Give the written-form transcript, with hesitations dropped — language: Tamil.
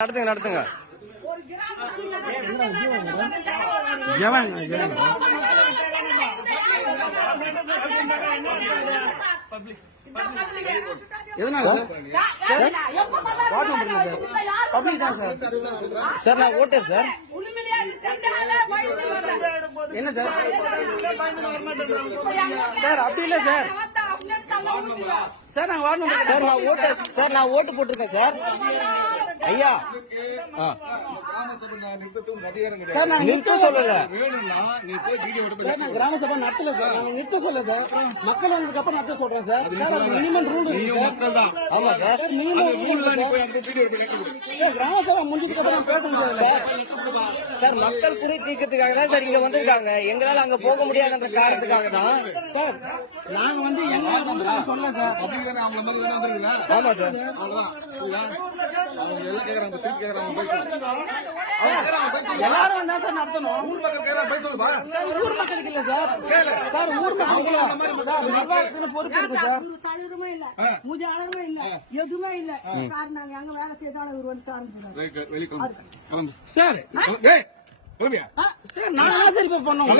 நடத்துங்க நடத்துங்க. சார் நான் ஓட்டேன் சார். என்ன சார் சார் அப்படி இல்ல சார். சார் நான் வார்டு சார் நான் ஓட்டு சார் நான் ஓட்டு போட்டிருக்கேன் சார். ஐயா நிறுத்த சொல்லல. கிராம சபை நடத்தல சார். நிறுத்த சொல்ல சார். மக்கள் வந்ததுக்கு அப்புறம் நடத்த சொல்றேன் சார். மினிமம் ரூல் மக்கள் தான். ஆமா சார் மினிமம் ரூல் கிராம சபை முடிஞ்சதுக்கு அப்புறம் பேச முடியாது சார். சார் மக்கள் குறை தீர்க்கறதுக்காக தான் சார் இங்க வந்திருக்காங்க. எங்களால அங்க போக முடியாதுன்ற காரணத்துக்காக தான் சார் நாங்க வந்து எங்க சொன்னேன் சார். ஆமா சார் எல்லாரும் வந்தா சார் நடத்தணும். ஊர் மக்களுக்கு இல்ல சார். சார் ஊர் மக்களுக்கு பொறுப்பு இருக்கு சார். தலைவருமே இல்ல முதியாளருமே இல்ல எதுவுமே இல்ல. நாங்க எங்க வேலை செய்தாலும் இவர் வந்து சார் சார் நான் சரி பண்ணோம்.